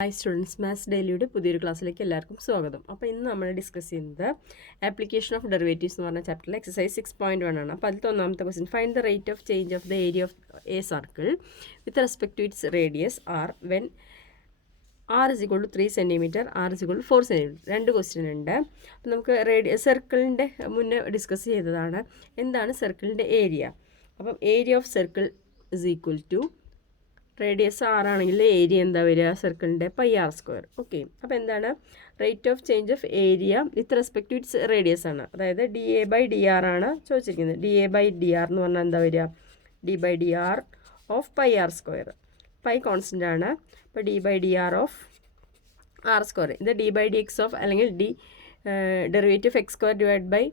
Hi students, maths ഡെയിലിയുടെ പുതിയൊരു ക്ലാസ്സിലേക്ക് എല്ലാവർക്കും സ്വാഗതം. അപ്പോൾ ഇന്ന് നമ്മൾ ഡിസ്കസ് ചെയ്യുന്നത് ആപ്ലിക്കേഷൻ ഓഫ് ഡെറിവേറ്റീവ്സ് എന്ന് പറഞ്ഞ ചാപ്റ്ററിൽ എക്സസൈസ് 6.1 ആണ്. അപ്പോൾ അതിലത്തെ ഒന്നാമത്തെ question, find the rate of change of the area of a circle with respect to its radius r when r is equal to 3 centimetre, r is equal to 4 centimetre. രണ്ട് question ഉണ്ട്. അപ്പോൾ നമുക്ക് സർക്കിളിൻ്റെ മുന്നേ ഡിസ്കസ് ചെയ്തതാണ് എന്താണ് സർക്കിളിൻ്റെ area. അപ്പം area of circle is equal to radius ആറാണെങ്കിൽ ഏരിയ എന്താ വരിക സർക്കിളിൻ്റെ പൈ ആർ സ്ക്വയർ. ഓക്കെ, അപ്പോൾ എന്താണ് rate of change of area with respect to its radius ആണ്. അതായത് d A by d r ആണ് ചോദിച്ചിരിക്കുന്നത്. D A by d r എന്ന് പറഞ്ഞാൽ എന്താ വരിക, D by d r of pi r square. Pi constant ആണ്. അപ്പോൾ d by d r of r square. ഇത് d by d x of അല്ലെങ്കിൽ derivative of x square divide by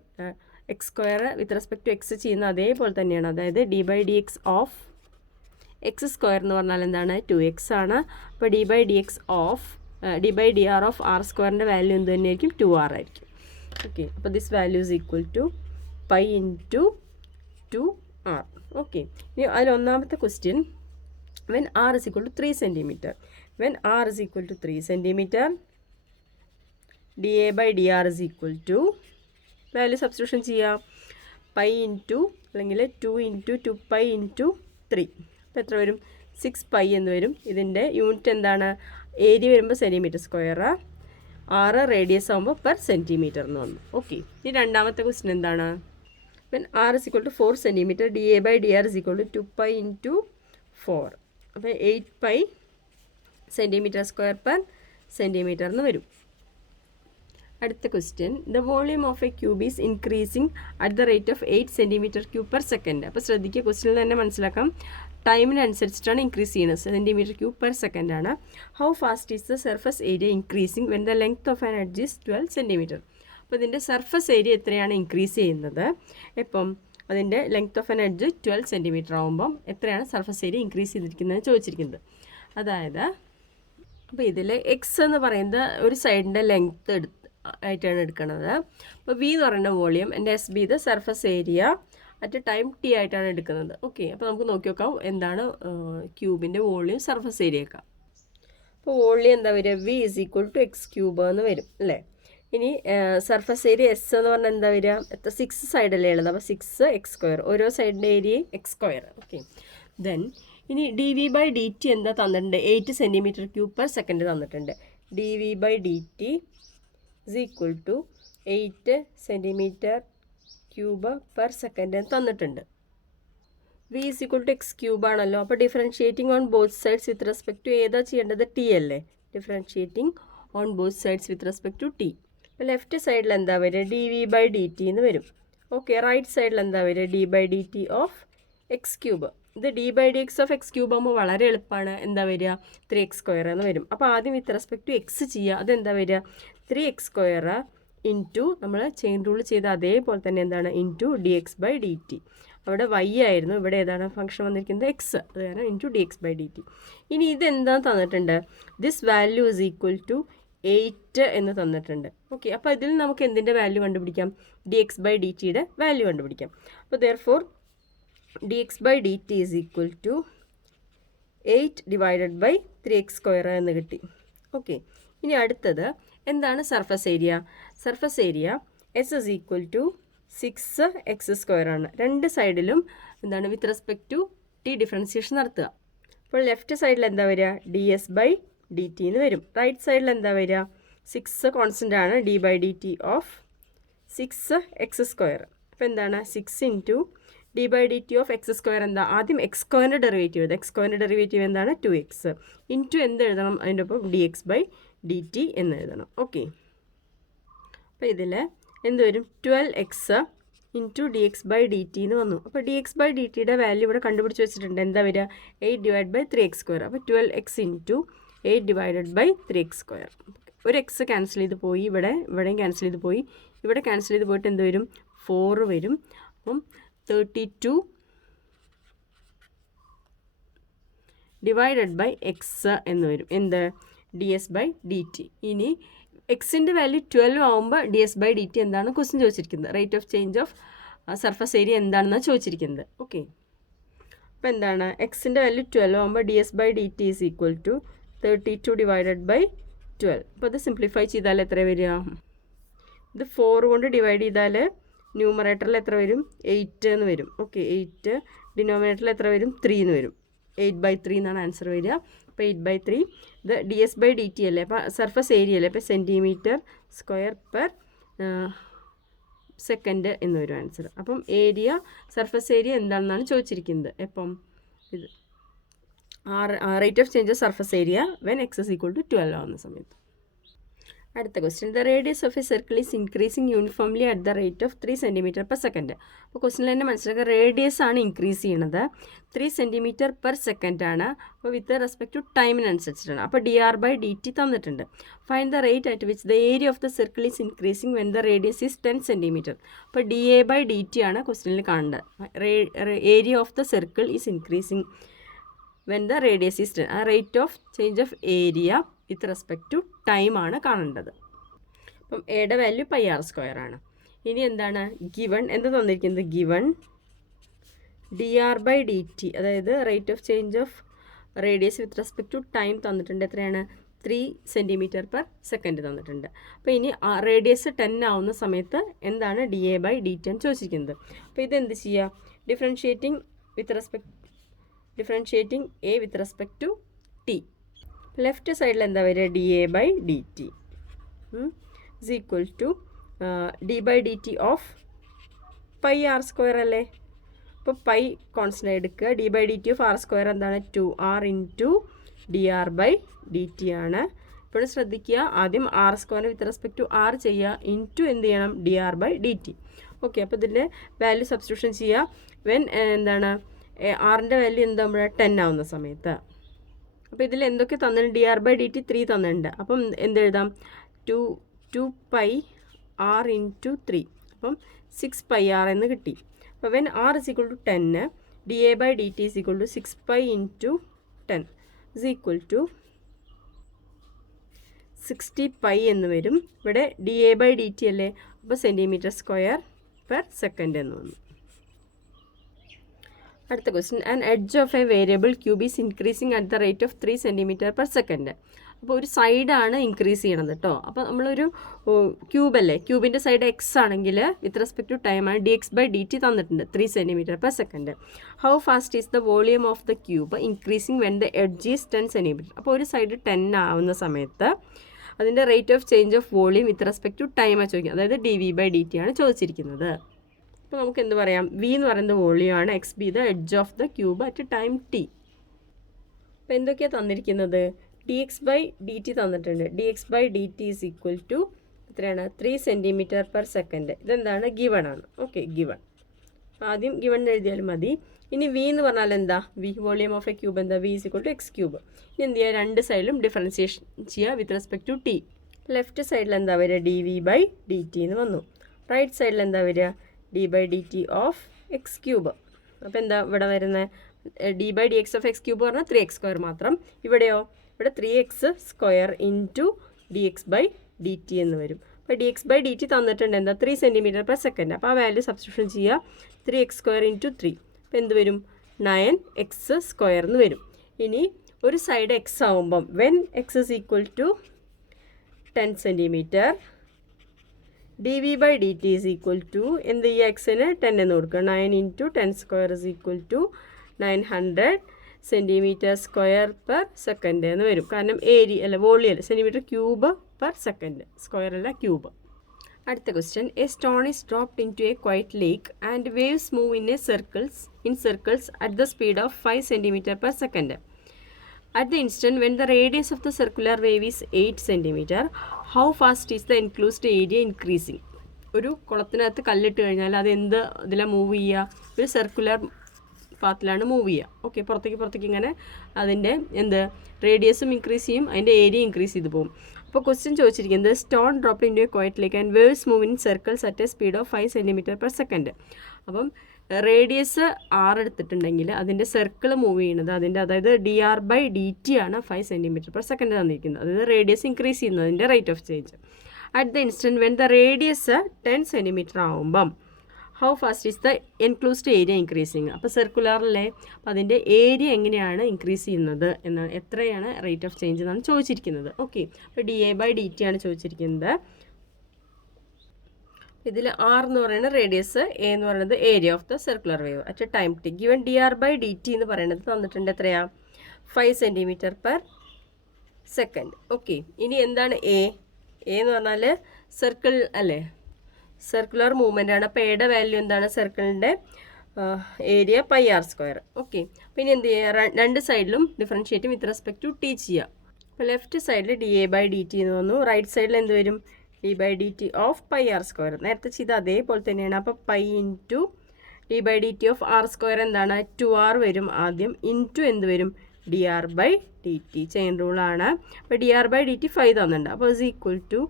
x square with respect to x ചെയ്യുന്ന അതേപോലെ തന്നെയാണ്. അതായത് d by d x of x square എന്ന് പറഞ്ഞാൽ എന്താണ് 2x ആണ്. അപ്പോൾ d by d x of d by d r of r സ്ക്വയറിൻ്റെ വാല്യൂ എന്ത് തന്നെയായിരിക്കും, 2r ആയിരിക്കും. ഓക്കെ, അപ്പോൾ this value is equal to pi into 2r. Okay, ഇനി അതിൽ ഒന്നാമത്തെ question, when r is equal to 3 centimetre. When r is equal to 3 centimetre, D A by d r is equal to value substitution ചെയ്യാം. Pi into അല്ലെങ്കിൽ 2 into 2 pi into 3. അപ്പോൾ എത്ര വരും, 6 pi എന്ന് വരും. ഇതിൻ്റെ യൂണിറ്റ് എന്താണ്, ഏരിയ വരുമ്പോൾ സെൻറ്റിമീറ്റർ സ്ക്വയർ, 6 റേഡിയസ് ആകുമ്പോൾ പെർ സെൻറ്റിമീറ്റർ എന്ന് വന്നു. ഓക്കെ, ഇനി രണ്ടാമത്തെ ക്വസ്റ്റ്യൻ എന്താണ്, when r is equal to 4 centimetre, D A by d r is equal to 2 pi into 4. അപ്പോൾ 8 pi centimetre square per centimetre എന്ന് വരും. അടുത്ത question, the volume of a cube is increasing at the rate of 8 centimetre cube per second. അപ്പോൾ ശ്രദ്ധിക്കുക, ക്വസ്റ്റ്യനിൽ തന്നെ മനസ്സിലാക്കാം ടൈമിനനുസരിച്ചിട്ടാണ് increase ചെയ്യുന്നത്. സെൻറ്റിമീറ്റർ ക്യൂബ് പെർ സെക്കൻഡ് ആണ്. How fast is the surface area increasing when the length of an edge is 12 centimetre. അപ്പോൾ ഇതിൻ്റെ surface area എത്രയാണ് ഇൻക്രീസ് ചെയ്യുന്നത്, ഇപ്പം അതിൻ്റെ length of an edge 12 centimetre ആകുമ്പം എത്രയാണ് സർഫസ് ഏരിയ ഇൻക്രീസ് ചെയ്തിരിക്കുന്നത് ചോദിച്ചിരിക്കുന്നത്. അതായത് അപ്പോൾ ഇതിൽ എക്സ് എന്ന് പറയുന്നത് ഒരു സൈഡിൻ്റെ ലെങ്ത്ത് ആയിട്ടാണ് എടുക്കുന്നത്. അപ്പോൾ വി എന്ന് പറയുന്ന വോളിയം, എൻ്റെ എസ് ബി ഇത് surface area at time T ആയിട്ടാണ് എടുക്കുന്നത്. ഓക്കെ, അപ്പോൾ നമുക്ക് നോക്കി നോക്കാം എന്താണ് ക്യൂബിൻ്റെ വോളിയം സർഫസ് ഏരിയയൊക്കെ. അപ്പോൾ വോളിയം എന്താ വരിക, v is equal to x cube എന്ന് വരും അല്ലേ. ഇനി സർഫസ് ഏരിയ എസ് എന്ന് പറഞ്ഞാൽ എന്താ വരിക, 6 സൈഡല്ലേ ഉള്ളത്. അപ്പോൾ 6 എക്സ് സ്ക്വയർ, ഓരോ സൈഡിൻ്റെ area x square. Okay, then ഇനി d V by D t എന്താ തന്നിട്ടുണ്ട്, 8 സെൻറ്റിമീറ്റർ ക്യൂബ് പെർ സെക്കൻഡ് തന്നിട്ടുണ്ട്. D V by D T is equal to 8 centimetre cube per second തന്നിട്ടുണ്ട്. V is equal to x cube ആണല്ലോ. അപ്പോൾ differentiating on both sides with respect to ഏതാ ചെയ്യേണ്ടത്, t അല്ലേ. Differentiating on both sides with respect to T. അപ്പോൾ left സൈഡിൽ എന്താ വരിക, D V by D t എന്ന് വരും. ഓക്കെ, റൈറ്റ് സൈഡിൽ എന്താ വരിക, D by D T of x cube. ഇത് d by d x of x cube ആകുമ്പോൾ വളരെ എളുപ്പമാണ്. എന്താ വരിക, 3x സ്ക്വയർ എന്ന് വരും. അപ്പോൾ ആദ്യം വിത്ത് റെസ്പെക്ട് ടു എക്സ് ചെയ്യുക. അതെന്താ വരിക, 3x സ്ക്വയർ ഇൻറ്റു നമ്മൾ ചെയിൻ റൂൾ ചെയ്ത അതേപോലെ തന്നെ എന്താണ് into d X by D t. അവിടെ y ആയിരുന്നു, ഇവിടെ ഏതാണ് ഫംഗ്ഷൻ വന്നിരിക്കുന്നത് എക്സ്, അത് കാരണം into d X by D t. ഇനി ഇതെന്താ തന്നിട്ടുണ്ട്, this value is equal to 8 എന്ന് തന്നിട്ടുണ്ട്. ഓക്കെ, അപ്പോൾ ഇതിൽ നമുക്ക് എന്തിൻ്റെ വാല്യൂ കണ്ടുപിടിക്കാം, ഡി എക്സ് ബൈ ഡി ടിയുടെ വാല്യൂ കണ്ടുപിടിക്കാം. അപ്പോൾ therefore d X by D T is equal to 8 divided by 3x square എന്ന് കിട്ടി. ഓക്കെ, ഇനി അടുത്തത് എന്താണ് surface area. Surface area s is equal to 6x square ആണ്. രണ്ട് സൈഡിലും എന്താണ് with respect to t differentiation നടത്തുക. അപ്പോൾ ലെഫ്റ്റ് സൈഡിൽ എന്താ വരിക, d s by D t എന്ന് വരും. റൈറ്റ് സൈഡിൽ എന്താ വരിക, 6 കോൺസ്റ്റൻ്റ് ആണ്, d by D T of 6x square. അപ്പോൾ എന്താണ് 6 into d by D T of x square എന്താ, ആദ്യം എക്സ് സ്ക്വയറിൻ്റെ ഡെറിവേറ്റീവ് എഴുതാം. എക്സ് സ്ക്വയറിൻ്റെ ഡെറിവേറ്റീവ് എന്താണ് 2x ഇൻറ്റു എന്ത് എഴുതണം, അതിൻ്റെ ഒപ്പം d X by D t എന്ന് എഴുതണം. ഓക്കെ, അപ്പോൾ ഇതിൽ എന്ത് വരും, 12x into d X by D t എന്ന് വന്നു. അപ്പോൾ ഡി എക്സ് ബൈ ഡി ടിയുടെ വാല്യൂ ഇവിടെ കണ്ടുപിടിച്ച് വെച്ചിട്ടുണ്ട്. എന്താ വരിക, 8 ഡിവൈഡ് ബൈ 3x സ്ക്വയർ. അപ്പോൾ 12x into 8 divided by 3x square. ഒരു എക്സ് ക്യാൻസൽ ചെയ്ത് പോയി, ഇവിടെയും ക്യാൻസൽ ചെയ്ത് പോയി, ഇവിടെ ക്യാൻസൽ ചെയ്ത് പോയിട്ട് എന്ത് വരും, 4 വരും. അപ്പം 32 ഡിവൈഡഡ് ബൈ എക്സ് എന്ന് വരും, എന്ത്, d s by D t. ഇനി എക്സിൻ്റെ വാല്യൂ 12 ആകുമ്പോൾ d s by D t എന്താണ് ക്വസ്റ്റ്യൻ ചോദിച്ചിരിക്കുന്നത്, rate of change of surface area എന്താണെന്നാണ് ചോദിച്ചിരിക്കുന്നത്. ഓക്കെ, അപ്പോൾ എന്താണ് എക്സിൻ്റെ വാല്യൂ 12 ആകുമ്പോൾ d s by D T is equal to 32 divided by 12. അപ്പോൾ ഇത് സിംപ്ലിഫൈ ചെയ്താൽ എത്ര വരിക? ഇത് 4 കൊണ്ട് ഡിവൈഡ് ചെയ്താൽ ന്യൂമറേറ്ററിൽ എത്ര വരും? 8 എന്ന് വരും. ഓക്കെ, 8. ഡിനോമിനേറ്ററിൽ എത്ര വരും? 3 എന്ന് വരും. 8/3 എന്നാണ് ആൻസർ വരിക. അപ്പോൾ 8/3. ഇത് ds/dt അല്ലേ, അപ്പോൾ സർഫസ് ഏരിയ അല്ലേ, അപ്പോൾ സെൻറ്റിമീറ്റർ സ്ക്വയർ പെർ സെക്കൻഡ് എന്ന് വരും ആൻസർ. അപ്പം ഏരിയ, സർഫസ് ഏരിയ എന്താണെന്നാണ് ചോദിച്ചിരിക്കുന്നത്. എപ്പം ഇത് rate of change of surface area when x = 12 ആവുന്ന സമയത്ത്. അടുത്ത question, the radius of a circle is increasing uniformly at the rate of 3 cm/s. അപ്പോൾ ക്വസ്റ്റ്യനിൽ തന്നെ മനസ്സിലാക്കുക, റേഡിയസ് ആണ് ഇൻക്രീസ് ചെയ്യണത്, 3 cm/s ആണ്. അപ്പോൾ വിത്ത് റെസ്പെക്ട് ടു ടൈമിനനുസരിച്ചിട്ടാണ്. അപ്പോൾ dr/dt തന്നിട്ടുണ്ട്. Find the rate at which the area of the circle is increasing when the radius is 10 cm. അപ്പോൾ dA/dt ആണ് ക്വസ്റ്റ്യനിൽ കാണേണ്ടത്. Area of the circle is increasing when the radius is 10. ആ rate of change of area with respect to time ആണ് കാണേണ്ടത്. അപ്പം എയുടെ value πr² ആണ്. ഇനി എന്താണ് ഗിവൺ എന്താ തന്നിരിക്കുന്നത്? ഗിവൺ dr/dt, അതായത് rate of change of radius with respect to time തന്നിട്ടുണ്ട്. എത്രയാണ്? 3 cm/s തന്നിട്ടുണ്ട്. അപ്പോൾ ഇനി റേഡിയസ് 10 ആവുന്ന സമയത്ത് എന്താണ് dA/dt എന്ന് ചോദിച്ചിരിക്കുന്നത്. അപ്പോൾ ഇതെന്ത് ചെയ്യുക? Differentiating a with respect to t. Left സൈഡിൽ എന്താ വരിക? dA/dt is equal to d/dt of πr² അല്ലേ. അപ്പോൾ പൈ കോൺസ്റ്റൻ്റ് എടുക്കുക. d/dt ഓഫ് r² എന്താണ്? 2r ഇൻറ്റു dr/dt ആണ്. ഇപ്പോഴും ശ്രദ്ധിക്കുക, ആദ്യം r² with respect to r ചെയ്യുക, ഇൻറ്റു എന്ത് ചെയ്യണം? dr/dt. ഓക്കെ, അപ്പോൾ ഇതിൻ്റെ വാല്യൂ സബ്സ്റ്റിറ്റ്യൂഷൻ ചെയ്യുക. വെൻ എന്താണ് ആറിൻ്റെ വാല്യൂ എന്താകുമ്പോഴാണ്? 10 ആവുന്ന സമയത്ത്. അപ്പോൾ ഇതിൽ എന്തൊക്കെ തന്നിട്ടുണ്ട്? dr/dt 3 തന്നിട്ടുണ്ട്. അപ്പം എന്തെഴുതാം? 2πr ഇൻറ്റു 3, അപ്പം 6πr എന്ന് കിട്ടി. അപ്പോൾ വെൻ r = 10, dA/dt = 6π ഇൻറ്റു 10 = 60π എന്ന് വരും. ഇവിടെ dA/dt അല്ലേ, അപ്പോൾ cm²/s എന്ന് വന്നു. അടുത്ത question, an edge of A variable cube is increasing at the rate of 3 cm/s. അപ്പോൾ ഒരു സൈഡാണ് ഇൻക്രീസ് ചെയ്യണത് കേട്ടോ. അപ്പോൾ നമ്മളൊരു ക്യൂബ് അല്ലേ, ക്യൂബിൻ്റെ സൈഡ് x ആണെങ്കിൽ വിത്ത് റെസ്പെക്ട് ടു ടൈമാണ് dx/dt തന്നിട്ടുണ്ട് 3 cm/s. How fast is the volume of the cube increasing when the edge is 10 cm. അപ്പോൾ ഒരു സൈഡ് 10 ആവുന്ന സമയത്ത് അതിൻ്റെ rate of change of volume with respect to ടൈമാണ് ചോദിക്കുന്നത്, അതായത് dv/dt ആണ് ചോദിച്ചിരിക്കുന്നത്. അപ്പോൾ നമുക്ക് എന്ത് പറയാം? v എന്ന് പറയുന്നത് വോളിയമാണ്, x be the edge of the cube at time t. അപ്പോൾ എന്തൊക്കെയാണ് തന്നിരിക്കുന്നത്? dx/dt തന്നിട്ടുണ്ട്. dx/dt is equal to എത്രയാണ്? 3 cm/s. ഇതെന്താണ്? ഗിവൺ ആണ്. Okay, given. അപ്പോൾ ആദ്യം ഗിവൺ എഴുതിയാലും മതി. ഇനി v എന്ന് പറഞ്ഞാൽ എന്താ? v volume of a cube എന്താ? v = x3. ഇനി എന്ത് ചെയ്യുക? രണ്ട് സൈഡിലും ഡിഫറൻസിയേഷൻ ചെയ്യുക with respect to t. Left സൈഡിൽ എന്താ വരിക? dv/dt എന്ന് വന്നു. റൈറ്റ് സൈഡിൽ എന്താ വരിക? d/dt of x3. അപ്പോൾ എന്താ ഇവിടെ വരുന്നത്? d/dx ഓഫ് x3 പറഞ്ഞാൽ 3x² മാത്രം. ഇവിടെയോ? ഇവിടെ 3x² ഇൻറ്റു dx/dt എന്ന് വരും. അപ്പോൾ dx/dt തന്നിട്ടുണ്ട് എന്താ? 3 cm/s. അപ്പോൾ ആ വാല്യൂ സബ്സ്റ്റിറ്റ്യൂഷൻ ചെയ്യുക. 3x² ഇൻറ്റു 3, അപ്പോൾ എന്ത് വരും? 9x² എന്ന് വരും. ഇനി ഒരു സൈഡ് x ആവുമ്പം when x is equal to 10 cm, dv/dt is equal to എന്ത് ചെയ്യുക? എക്സിന് 10 എന്ന് കൊടുക്കുക. 9 into 10² is equal to 900 cm²/s എന്ന് വരും. കാരണം ഏരിയ അല്ല, വോളിയം അല്ല, cm³/s, സ്ക്വയർ അല്ല, ക്യൂബ്. അടുത്ത question, a stone is dropped into a quiet lake and waves move in circles at the speed of 5 cm/s. At the instant when the radius of the circular wave is 8 cm, how fast is the enclosed area increasing? ഒരു കുളത്തിനകത്ത് കല്ലിട്ട് കഴിഞ്ഞാൽ അത് എന്ത് ഇതിലാണ് move ചെയ്യുക? ഒരു circular പാത്തിലാണ് move ചെയ്യുക. Okay, പുറത്തേക്ക് ഇങ്ങനെ അതിൻ്റെ എന്ത് റേഡിയസും ഇൻക്രീസ് ചെയ്യും, അതിൻ്റെ ഏരിയ ഇൻക്രീസ് ചെയ്ത് പോകും. അപ്പോൾ ക്വസ്റ്റ്യൻ ചോദിച്ചിരിക്കുന്നത്, stone drop into a quiet lake and waves move in circles at a speed of 5 cm/s. അപ്പം റേഡിയസ് 6 എടുത്തിട്ടുണ്ടെങ്കിൽ അതിൻ്റെ സർക്കിൾ മൂവ് ചെയ്യുന്നത് അതായത് dr/dt ആണ് 5 cm/s തന്നിരിക്കുന്നത്. അതായത് റേഡിയസ് ഇൻക്രീസ് ചെയ്യുന്നതിൻ്റെ rate of change. At the instant when the radius 10 cm ആവുമ്പം how fast is the enclosed area increasing. അപ്പോൾ സർക്കുലറിലെ അപ്പോൾ അതിൻ്റെ ഏരിയ എങ്ങനെയാണ് ഇൻക്രീസ് ചെയ്യുന്നത് എന്നാണ്, എത്രയാണ് റേറ്റ് ഓഫ് ചേഞ്ച് എന്നാണ് ചോദിച്ചിരിക്കുന്നത്. ഓക്കെ, അപ്പോൾ dA/dt ആണ് ചോദിച്ചിരിക്കുന്നത്. ഇതിൽ r എന്ന് പറയുന്നത് റേഡിയസ്, a എന്ന് പറയുന്നത് area of the circular wave at time t. Given dr/dt എന്ന് പറയുന്നത് തന്നിട്ടുണ്ട് എത്രയാണ്, 5 cm/s. ഓക്കെ, ഇനി എന്താണ് a എന്ന് പറഞ്ഞാൽ സർക്കിൾ അല്ലേ, സർക്കുലർ മൂവ്മെൻ്റ് ആണ്. അപ്പോൾ എയുടെ വാല്യൂ എന്താണ്, സർക്കിളിൻ്റെ ഏരിയ πr². ഓക്കെ, പിന്നെ എന്ത് ചെയ്യുക, രണ്ട് സൈഡിലും differentiate with respect to t ചെയ്യുക. അപ്പോൾ ലെഫ്റ്റ് സൈഡിൽ dA/dt എന്ന് വന്നു, റൈറ്റ് സൈഡിൽ എന്ത് വരും, d/dt ഓഫ് πr². നേരത്തെ ചെയ്ത് അതേപോലെ തന്നെയാണ്. അപ്പോൾ π ഇൻറ്റു d/dt ഓഫ് r² എന്താണ്, 2r വരും ആദ്യം, ഇൻറ്റു എന്ത് വരും, dr/dt. ചെയിൻ റൂളാണ്. അപ്പോൾ dr/dt 5 തന്നിട്ടുണ്ട്. അപ്പോൾ is equal to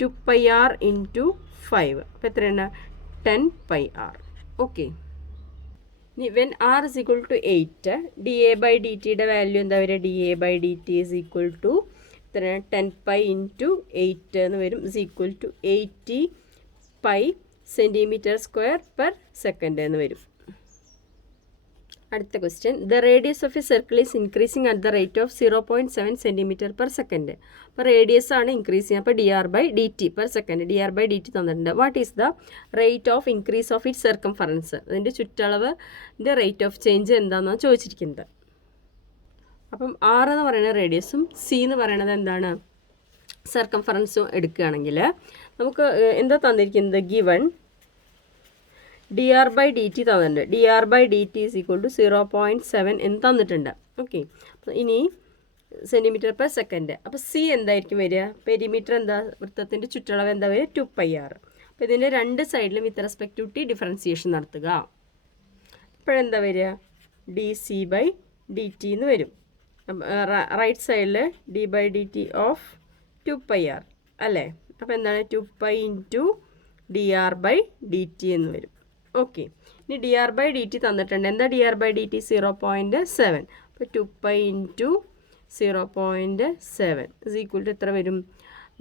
2πr into 5. അപ്പോൾ എത്രയാണ്, 10πr. ഓക്കെ, ഇനി when r is equal to 8, dA/dtയുടെ വാല്യൂ എന്താ വരിക, dA/dt ഇസ് ഈക്വൽ ടു എത്രയാണ്, 10π ഇൻറ്റു 8 എന്ന് വരും, ഇസ് ഈക്വൽ ടു 80π cm²/s എന്ന് വരും. അടുത്ത question, the radius of a circle is increasing at the rate of 0.7 cm/s. അപ്പോൾ റേഡിയസ് ആണ് ഇൻക്രീസ് ചെയ്യുക. അപ്പോൾ dr/dt/s, dr/dt തന്നിട്ടുണ്ട്. What is the rate of increase of it circumference, അതിൻ്റെ ചുറ്റളവിൻ്റെ റേറ്റ് ഓഫ് ചേഞ്ച് എന്താണെന്നാണ് ചോദിച്ചിരിക്കുന്നത്. അപ്പം r എന്ന് പറയുന്ന റേഡിയസും c എന്ന് പറയുന്നത് എന്താണ്, സർക്കംഫറൻസും എടുക്കുകയാണെങ്കിൽ നമുക്ക് എന്താ തന്നിരിക്കുന്നത്, ഗിവൺ dr/dt തന്നിട്ടുണ്ട്. dr/dt ഈസ് ഈക്വൽ ടു 0.7 എന്ന് തന്നിട്ടുണ്ട്. ഓക്കെ, അപ്പോൾ ഇനി cm/s. അപ്പോൾ c എന്തായിരിക്കും വരിക, പെരിമീറ്റർ എന്താ, വൃത്തത്തിൻ്റെ ചുറ്റളവ് എന്താ വരിക, 2πr. അപ്പോൾ ഇതിൻ്റെ രണ്ട് സൈഡിലും with respect to t differentiation നടത്തുക. അപ്പോഴെന്താ വരിക, dc/dt എന്ന് വരും. റൈറ്റ് സൈഡിൽ d/dt ഓഫ് 2πr അല്ലേ. അപ്പോൾ എന്താണ്, 2π ഇൻറ്റു dr/dt എന്ന് വരും. ഓക്കെ, ഇനി dr/dt തന്നിട്ടുണ്ട്. എന്താ dr/dt, 0.7. അപ്പോൾ 2π ഇൻറ്റു 0.7 ഇസ് ഈക്വൽ ടു എത്ര വരും,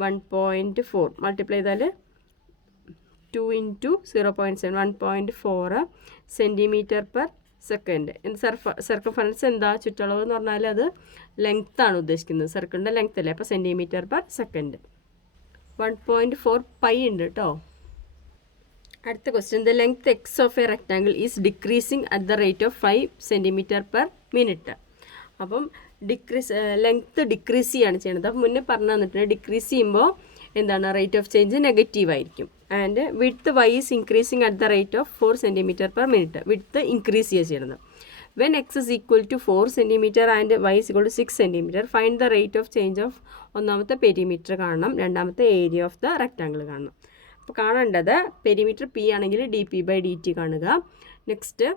1.4. മൾട്ടിപ്ലൈ ചെയ്താൽ 2 ഇൻറ്റു 0.7 1.4 cm/s. സർക്കംഫറൻസ് എന്താ, ചുറ്റളവ് എന്ന് പറഞ്ഞാൽ അത് ലെങ്ത് ആണ് ഉദ്ദേശിക്കുന്നത്, സർക്കിളിൻ്റെ ലെങ്ത് അല്ലേ. അപ്പോൾ cm/s. 1.4 പൈ ഉണ്ട് കേട്ടോ. അടുത്ത question, the length X of A rectangle is decreasing at the rate of 5 cm/min. അപ്പം ലെങ്ത്ത് ഡിക്രീസ് ചെയ്യാണ് ചെയ്യുന്നത്. അപ്പം മുന്നേ പറഞ്ഞു തന്നിട്ടുണ്ട്, ഡിക്രീസ് ചെയ്യുമ്പോൾ എന്താണ്, റേറ്റ് ഓഫ് ചേഞ്ച് നെഗറ്റീവ് ആയിരിക്കും. And width y is increasing at the rate of 4 cm/min. Width increase ചെയ്യുക ചെയ്യുന്നത്. When X is equal to 4 cm and y is equal to 6 cm, find the rate of change of, ഒന്നാമത്തെ perimeter കാണണം, രണ്ടാമത്തെ area of the rectangle കാണണം. അപ്പോൾ കാണേണ്ടത് perimeter P ആണെങ്കിൽ dp/dt കാണുക, നെക്സ്റ്റ്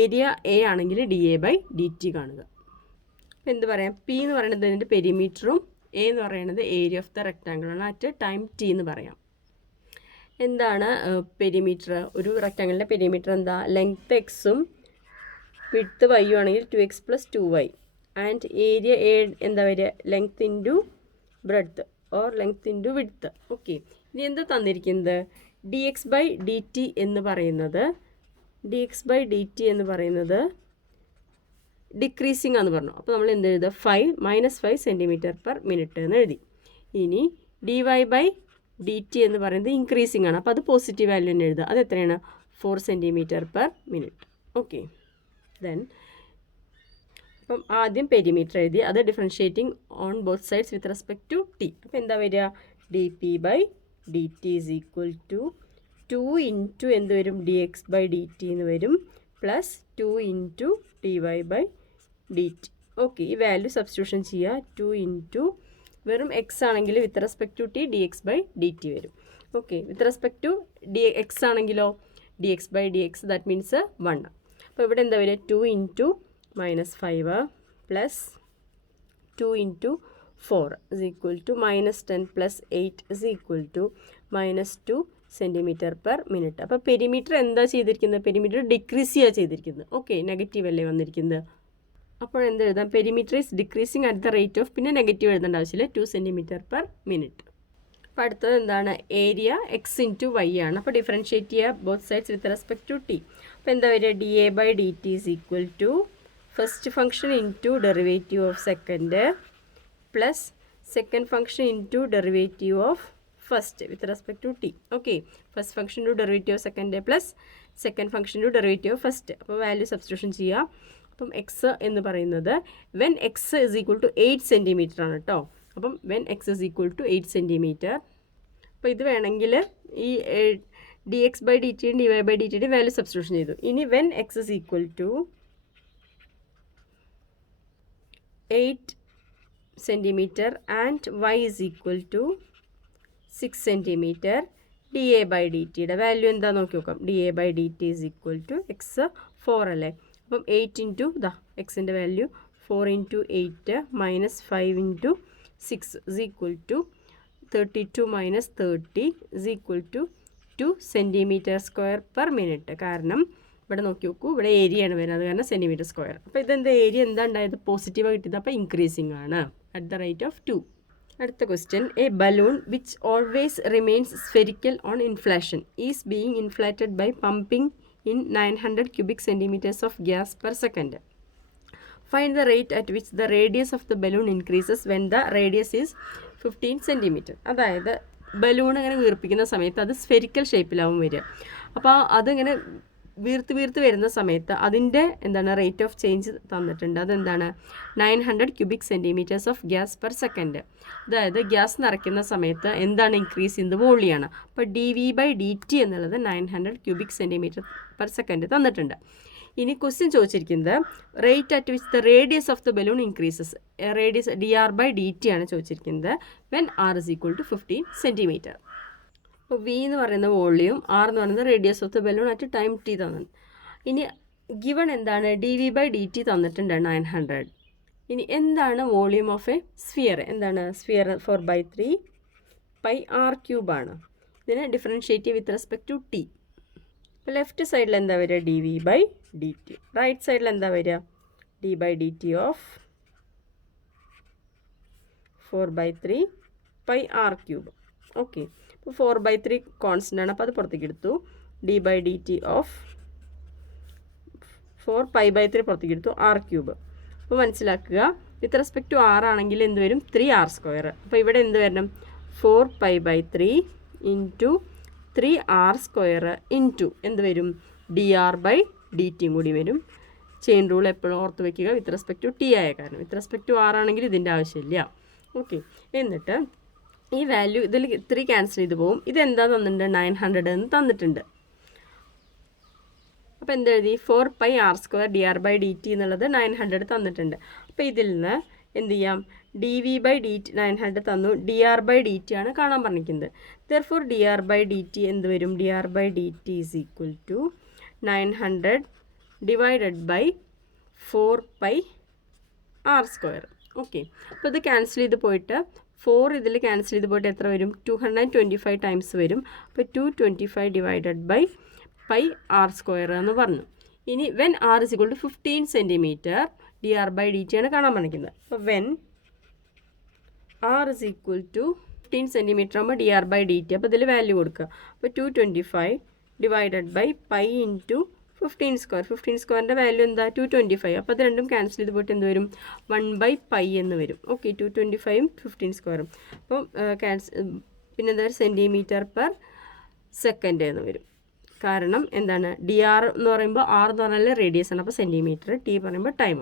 ഏരിയ എ ആണെങ്കിൽ dA/dt കാണുക. എന്ത് പറയാം, പി എന്ന് പറയുന്നത് ഇതിൻ്റെ പെരിമീറ്ററും എ എന്ന് പറയുന്നത് ഏരിയ ഓഫ് ദ റെക്ടാങ്കിളാണ് അറ്റ് ടൈം ടി എന്ന് പറയാം. എന്താണ് പെരിമീറ്റർ, ഒരു റെക്ടാങ്കിളിൻ്റെ പെരിമീറ്റർ എന്താ, ലെങ്ത് എക്സും വിഡ്ത്ത് വൈയും ആണെങ്കിൽ 2x + 2y and area A എന്താ വരിക, length into breadth or length into width. Okay, ഇനി എന്താ തന്നിരിക്കുന്നത്, dx/dt എന്ന് പറയുന്നത് ഡിക്രീസിങ് ആണെന്ന് പറഞ്ഞു. അപ്പോൾ നമ്മൾ എന്ത് എഴുതുക, -5 cm/min എന്ന് എഴുതി. ഇനി dy/dt എന്ന് പറയുന്നത് ഇൻക്രീസിങ് ആണ്. അപ്പോൾ അത് പോസിറ്റീവ് വാല്യൂ തന്നെ എഴുതുക. അത് എത്രയാണ്, 4 cm/min. ഓക്കെ, ദെൻ അപ്പം ആദ്യം പെരിമീറ്റർ എഴുതി, അത് differentiating on both sides with respect to T. അപ്പോൾ എന്താ വരിക, dp/dt is equal to 2 into എന്ത് വരും, dx/dt എന്ന് വരും, പ്ലസ് 2 ഇൻറ്റു dy/dt. ഓക്കെ, ഈ വാല്യൂ സബ്സ്റ്റിറ്റ്യൂഷൻ ചെയ്യുക. 2 ഇൻറ്റു വെറും എക്സ് ആണെങ്കിൽ വിത്ത് റെസ്പെക്ട് ടു ടി dx/dt വരും. Okay, with respect to x ആണെങ്കിലോ dx/dx, ദാറ്റ് മീൻസ് 1. അപ്പോൾ ഇവിടെ എന്താ വരിക, 2 into -5 plus 2 into 4 is equal to -10 plus 8 is equal to -2 cm/min. അപ്പോൾ പെരിമീറ്റർ എന്താ ചെയ്തിരിക്കുന്നത്, പെരിമീറ്റർ ഡിക്രീസ് ചെയ്യുക ചെയ്തിരിക്കുന്നത്. ഓക്കെ, നെഗറ്റീവ് അല്ലേ വന്നിരിക്കുന്നത്. അപ്പോൾ എന്ത് എഴുതാം, perimeter is decreasing at the rate of, പിന്നെ നെഗറ്റീവ് എഴുതേണ്ട ആവശ്യമില്ല, 2 cm/min. അപ്പോൾ അടുത്തത് എന്താണ്? ഏരിയ എക്സ് ഇൻറ്റു വൈ ആണ്. അപ്പോൾ ഡിഫറൻഷ്യേറ്റ് ചെയ്യുക both sides with respect to T. അപ്പോൾ എന്താ വരിക? D A by D T is equal to first function into derivative of second plus second function into derivative of first with respect to T. Okay, first function to derivative of second plus second function to derivative of first. അപ്പോൾ value substitution ചെയ്യുക. അപ്പം X എന്ന് പറയുന്നത് when X is equal to 8 centimetre ആണ് കേട്ടോ. അപ്പം when X is equal to 8 centimetre. അപ്പോൾ ഇത് വേണമെങ്കിൽ ഈ D X by D T D Y by D ടിയുടെ വാല്യൂ സബ്സ്റ്റിറ്റ്യൂഷൻ ചെയ്തു. ഇനി when X is equal to 8 centimetre and Y is equal to 6 centimetre, D A by D ടിയുടെ value എന്താ നോക്കി നോക്കാം. D A by D T is equal to X 4 അല്ലേ. അപ്പം 8 into എക്സിൻ്റെ value 4 into 8 minus 5 into 6 is equal to 32 minus 30 is equal to 2 centimetre square per minute. കാരണം ഇവിടെ നോക്കി നോക്കൂ, ഇവിടെ ഏരിയ ആണ് വരുന്നത്, അത് കാരണം സെൻറ്റിമീറ്റർ സ്ക്വയർ. അപ്പോൾ ഇതെന്താ ഏരിയ എന്താ ഉണ്ടായത്? പോസിറ്റീവാണ് കിട്ടിയത്. അപ്പോൾ ഇൻക്രീസിങ് ആണ് അറ്റ് ദ റേറ്റ് ഓഫ് 2. അടുത്ത question, a balloon which always remains spherical on inflation is being inflated by pumping in 900 cubic centimeters of gas per second. Find the rate at which the radius of the balloon increases when the radius is 15 centimeter. അതായത് balloon ഇങ്ങനെ വീർപ്പിക്കുന്ന സമയത്ത് അത് spherical ഷേപ്പിലാവും വരിക. അപ്പോൾ അതിങ്ങനെ വീർത്ത് വരുന്ന സമയത്ത് അതിൻ്റെ എന്താണ് റേറ്റ് ഓഫ് ചേഞ്ച് തന്നിട്ടുണ്ട്. അതെന്താണ്? 900 cubic centimetres of gas per second. അതായത് ഗ്യാസ് നിറയ്ക്കുന്ന സമയത്ത് എന്താണ് ഇൻക്രീസ് ചെയ്യുന്നത്? വോളിയാണ്. അപ്പോൾ D V by D T എന്നുള്ളത് 900 ക്യൂബിക് സെൻറ്റിമീറ്റർ പെർ സെക്കൻഡ് തന്നിട്ടുണ്ട്. ഇനി ക്വസ്റ്റ്യൻ ചോദിച്ചിരിക്കുന്നത് rate at which the radius of the balloon increases. Radius d R by D T ആണ് ചോദിച്ചിരിക്കുന്നത്. When r is equal to 15 centimetre. അപ്പോൾ v എന്ന് പറയുന്ന volume, r എന്ന് പറയുന്നത് radius of the balloon at time t തന്നു. ഇനി given എന്താണ്? D V by D t തന്നിട്ടുണ്ട് 900. ഇനി എന്താണ് വോളിയം ഓഫ് എ സ്ഫിയർ? എന്താണ് സ്ഫിയർ? 4/3 പൈ ആർ ക്യൂബാണ്. ഇതിനെ differentiate with respect to T. അപ്പോൾ ലെഫ്റ്റ് സൈഡിൽ എന്താ വരിക? D V by D T. Right സൈഡിൽ എന്താ വരിക? D by D T of 4/3 pi R cube. Okay, അപ്പോൾ 4/3 കോൺസ്റ്റൻ്റ് ആണ്, അപ്പോൾ അത് പുറത്തേക്ക് എടുത്തു. D by D T of 4 π/3 പുറത്തേക്ക് എടുത്തു, ആർ ക്യൂബ്. അപ്പോൾ മനസ്സിലാക്കുക, വിത്ത് റെസ്പെക്ട് ടു ആർ ആണെങ്കിൽ എന്ത് വരും? 3r square. അപ്പോൾ ഇവിടെ എന്ത് വരണം? 4 π/3 ഇൻറ്റു 3r സ്ക്വയർ ഇൻറ്റു എന്ത് വരും? ഡി ആർ ബൈ ഡി ടിയും കൂടി വരും. ചെയിൻ റൂൾ എപ്പോഴും ഓർത്ത് വയ്ക്കുക, വിത്ത് റെസ്പെക്ട് ടു ടി ആയ കാരണം. വിത്ത് റെസ്പെക്ട് ടു ആർ ആണെങ്കിൽ ഇതിൻ്റെ ആവശ്യമില്ല. ഓക്കെ, എന്നിട്ട് ഈ വാല്യൂ ഇതിൽ 3 ക്യാൻസൽ ചെയ്ത് പോകും. ഇതെന്താ തന്നിട്ടുണ്ട്? 900 എന്ന് തന്നിട്ടുണ്ട്. അപ്പോൾ എന്തെഴുതി? 4 πr square D R by D T എന്നുള്ളത് 900 തന്നിട്ടുണ്ട്. അപ്പോൾ ഇതിൽ നിന്ന് എന്ത് ചെയ്യാം? D V by D T 900 തന്നു, D R by D T ആണ് കാണാൻ പറഞ്ഞിരിക്കുന്നത്. Therefore D R by D T എന്ത് വരും? D R by D T is equal to 900 divided by 4 πr square. Okay, അപ്പോൾ ഇത് ക്യാൻസൽ ചെയ്ത് പോയിട്ട് 4 ഇതിൽ ക്യാൻസൽ ചെയ്ത് പോയിട്ട് എത്ര വരും? 225 ടൈംസ് വരും. അപ്പോൾ 225 divided by pi r square എന്ന് പറഞ്ഞു. ഇനി when r is equal to 15 centimetre, d R by D T ആണ് കാണാൻ പറഞ്ഞിരിക്കുന്നത്. അപ്പോൾ when r is equal to 15 centimetre ആകുമ്പോൾ d R by D t, അപ്പോൾ ഇതിൽ വാല്യൂ കൊടുക്കുക. അപ്പോൾ 225 divided by pi into 15 square. 15 സ്ക്വയറിൻ്റെ വാല്യൂ എന്താ? 225. അപ്പോൾ അത് രണ്ടും ക്യാൻസൽ ചെയ്ത് പോയിട്ട് എന്ത് വരും? 1/π എന്ന് വരും. ഓക്കെ, 225ഉം 15 സ്ക്വയറും. അപ്പം പിന്നെ എന്താ? സെൻറ്റിമീറ്റർ പെർ സെക്കൻഡ് എന്ന് വരും. കാരണം എന്താണ്? ഡി ആർ എന്ന് പറയുമ്പോൾ ആർ എന്ന് പറഞ്ഞാൽ റേഡിയസ് ആണ്, അപ്പോൾ സെൻറ്റിമീറ്റർ. ടി പറയുമ്പോൾ time.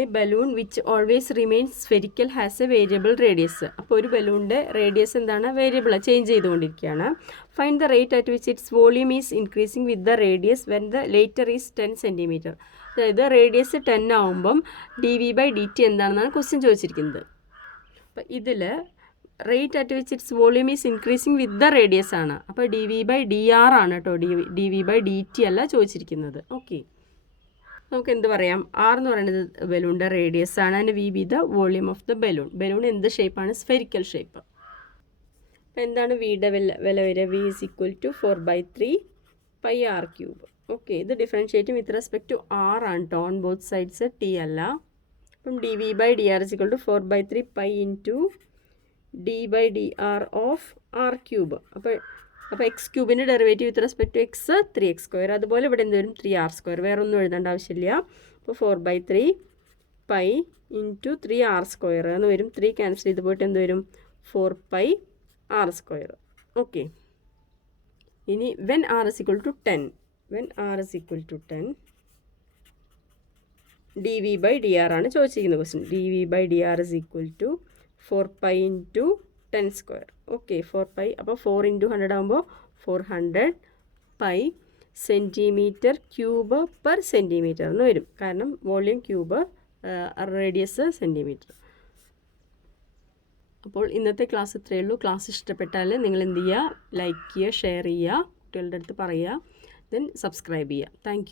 A balloon which always remains spherical has a variable radius. അപ്പോൾ ഒരു ബലൂണിൻ്റെ റേഡിയസ് എന്താണ്? വേരിയബിൾ, ചേഞ്ച് ചെയ്തുകൊണ്ടിരിക്കുകയാണ്. Find the rate at which its volume is increasing with the radius when the later is 10 centimetre. അതായത് radius 10 ആകുമ്പം D V by D T എന്താണെന്നാണ് question ചോദിച്ചിരിക്കുന്നത്. അപ്പോൾ ഇതിൽ rate at which its volume is increasing with the radius ആണ്. അപ്പോൾ D V by d r ആണ് കേട്ടോ, d V by D t അല്ല ചോദിച്ചിരിക്കുന്നത്. ഓക്കെ, നമുക്ക് എന്ത് പറയാം? ആർ എന്ന് പറയുന്നത് ബലൂണിൻ്റെ റേഡിയസ് ആണ്, and v be the volume of the balloon. Balloon എന്ത് ഷേപ്പാണ്? Spherical shape. അപ്പോൾ എന്താണ് വിയുടെ വില വരിക? V is equal to 4/3 pi R cube. Okay, ഇത് differentiate with respect to r ആണ് കേട്ടോ, ഓൺ ബോത്ത് സൈഡ്സ് ടി അല്ല. അപ്പം d V by d R is equal to 4/3 pi into d by d r of r cube. അപ്പോൾ x ക്യൂബിൻ്റെ derivative with respect to x 3x². അതുപോലെ ഇവിടെ എന്ത് വരും 3r². വേറെ ഒന്നും എഴുതേണ്ട ആവശ്യമില്ല. അപ്പോൾ 4/3 പൈ ഇൻറ്റു 3r² എന്ന് വരും. 3 ക്യാൻസൽ ചെയ്ത് പോയിട്ട് എന്ത് വരും 4πr². ഓക്കെ. ഇനി when r is equal to 10 dv by dr ആണ് ചോദിച്ചിരിക്കുന്ന question. dv by dr is equal to 4π into 10². Okay, 4π. അപ്പോൾ 4 into 100 ആകുമ്പോൾ 400 pi centimetre cube per centimetre എന്ന് വരും. കാരണം വോളിയം ക്യൂബ്, റേഡിയസ് സെൻറ്റിമീറ്റർ. അപ്പോൾ ഇന്നത്തെ ക്ലാസ് ഇത്രയേ ഉള്ളൂ. ക്ലാസ് ഇഷ്ടപ്പെട്ടാൽ നിങ്ങൾ എന്ത് ചെയ്യുക, ലൈക്ക് ചെയ്യുക, ഷെയർ ചെയ്യുക, കുട്ടികളുടെ അടുത്ത് പറയുക, ദെൻ സബ്സ്ക്രൈബ് ചെയ്യുക. താങ്ക്